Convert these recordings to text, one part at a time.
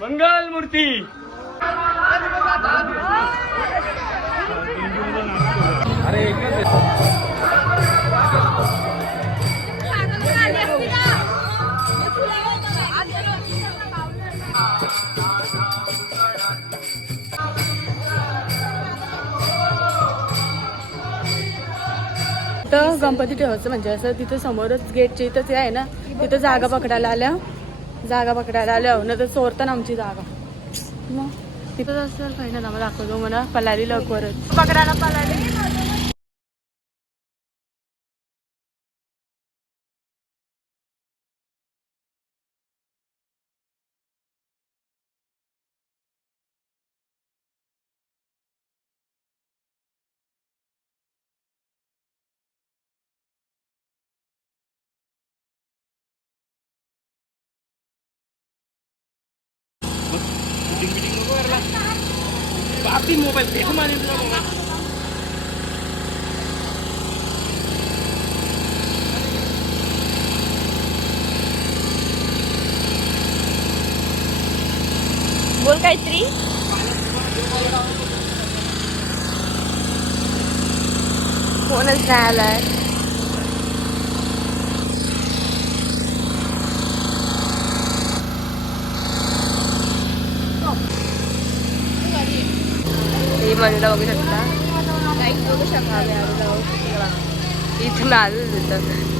मंगल मूर्ती. तर गणपती ठेवायचं म्हणजे असं तिथं समोरच गेटच्या इथंच आहे ना, तिथं जागा पकडायला आल्या ना तर चोरताना आमची जागा. मग तिथंच असं काही ना आम्हाला दाखवतो म्हणा पलारी लवकरच पकडायला पलारी. मोबाईल फेकून मारेन तुला मोबाईल. बोल काहीतरी. फोनच नाही आलाय. हे मंदिर बघू शकता. बघू शकता इथं आलो तिथं.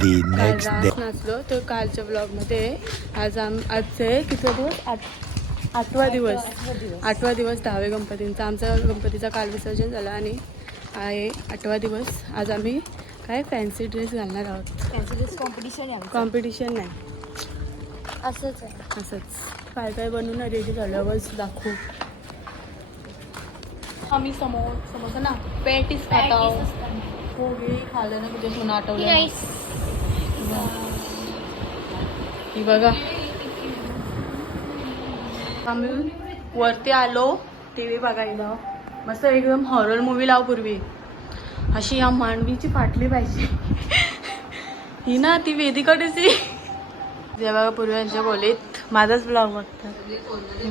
The next day. नाचलो तर कालच्या ब्लॉगमध्ये आजचे किती दिवस 8वा दिवस 8वा दिवस 10वे गणपतींचा आमचा गणपतीचा काल विसर्जन झाला आणि आहे 8वा दिवस. आज आम्ही काय फॅन्सी ड्रेस घालणार आहोत. फॅन्सी ड्रेस कॉम्पिटिशन आहे. कॉम्पिटिशन नाही असंच आहे. असंच काय काय बनवून रेडी झाल्यावरच दाखवू. आम्ही समोसा ना पॅटीस खात आहोत. हो गे खाल्लं ना कुठे सोनं आठवलं. ही बघा आम्ही वरती आलो टीव्ही बघायला. मस्त एकदम हॉरर मूवी लाव पूर्वी. अशी या मांडवीची फाटली पाहिजे. ही ना ती वेदिकाडेच जेव्हा पूर्वी यांच्या बोलीत माझाच ब्लॉग बघतात.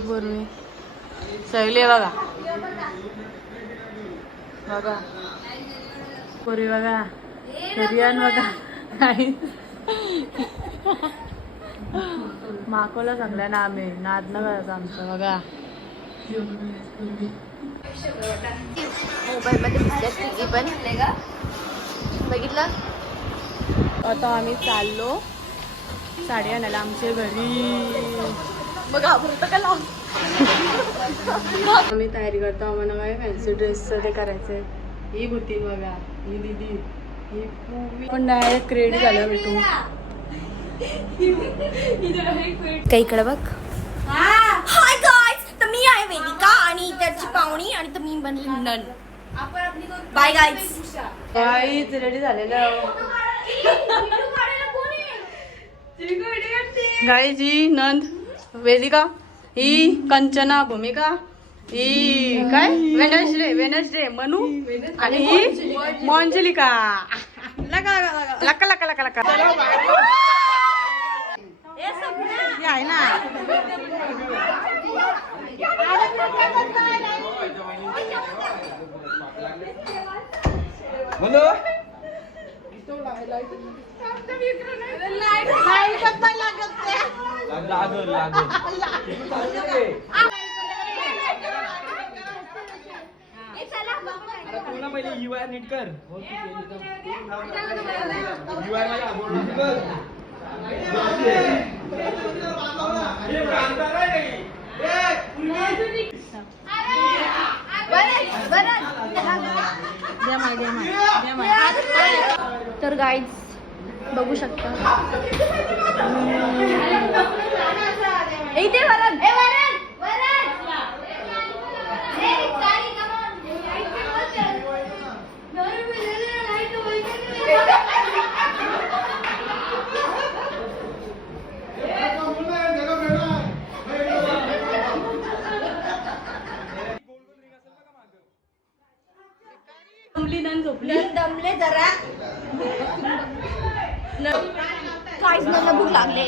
पूर्वी सगळे बघा बघा पूर्वी बघा रियान बघा. माकोला चांगला ना आम्ही नाद न करायचं आमचं बघा. मोबाईल मध्ये दिसतात पण बघितलं. आता आम्ही चाललो साडी आणायला आमच्या घरी. बघा आपण का लाव. आम्ही तयारी करतो. आम्हाला काय फॅन्सी ड्रेसचं ते करायचंय. ही बुती बघा ही दीदी ही पूवी पण डायरेक्ट क्रेडिट झालं भेटू. काही इकडे बघ. हाय गाईज तर मी आहे वेदिका आणि त्याची पाहुणी आणि तर मी बनली नन. Bye guys. काहीच रेडी झालेलं गाईज. ही नंद वेदिका ही कंचना भूमिका ही काय वेनसडे मनू आणि ही मंजलिका. लका लका लका लका लका आहे ना. पहिले युआर नीट कर. तर गाईज बघू शकता इथे वरण. झोपली दमले जरा. काहीच मला भूक लागले.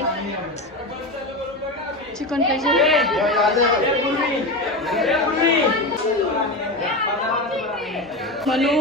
चिकन पाहिजे. मनू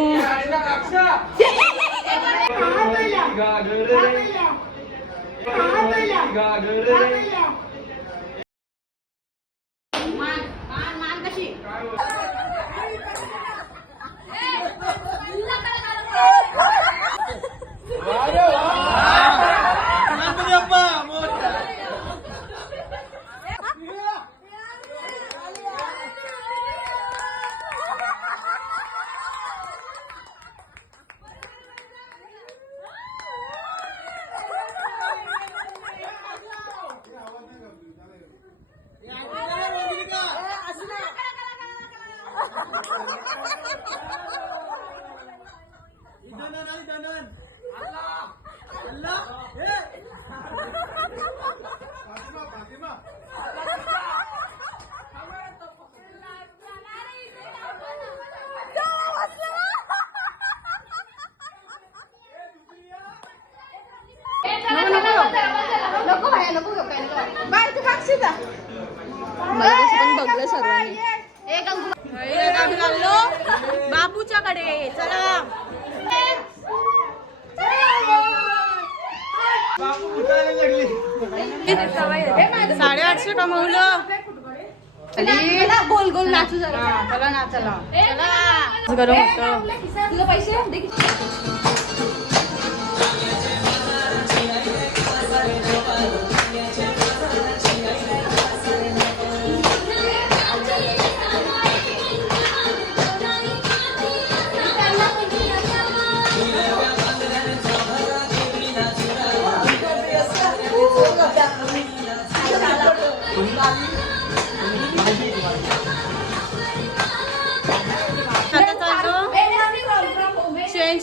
नको भाया नको घेऊ काय नको. बाय तू काक्षी जा. मला पण बघलं सर्वांनी. एक आम्ही लागलो बाबूच्याकडे. चला 850 कमवलं. गोल गोल नाचू जरा. चला ना चला चला तुला पैसे दे.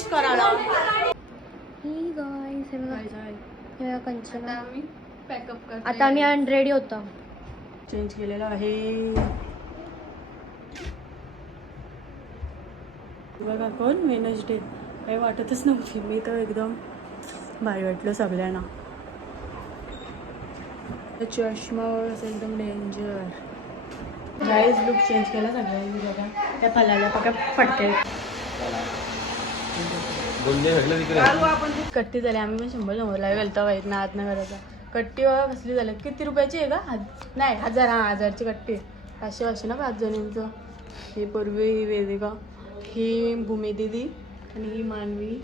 विश करायला. ही गाईस हे बघा. हे बघा कंचना. पॅकअप कर. आता आम्ही अनरेडी होतो. चेंज केलेलं आहे. बघा कोण वेनसडे काही वाटतच नव्हती. मी तर एकदम भारी वाटलं सगळ्यांना. चष्मा असं एकदम डेंजर. गाईज लुक चेंज केला सगळ्यांनी. बघा त्या पलाला बघा फटके. आपण ती कट्टी झाली. आम्ही पण 100 गेलतो वाईट ना आत नाही करायचा. कट्टी बघा कसली झाली. किती रुपयाची आहे का? नाही 1000. 1000ची कट्टी. 500 ना 5 जणींचं. ही पूर्वी ही वेदिका, ही भूमी दिदी आणि ही मानवी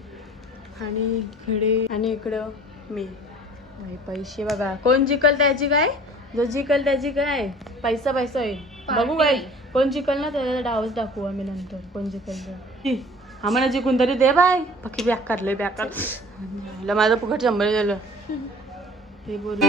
आणि इकडे आणि इकडं मी. पैसे बघा कोण जिंकल त्याची काय. जो जिंकल त्याची काय पैसा होईल. बघू काय कोण जिंकल ना त्याला डावच दाखवू आम्ही नंतर. कोण जिंकल तर आम्हाला जिंकून तरी दे बाय. पक्की बॅक करले बॅक कर. माझं फुकट 100 झालं. हे बोल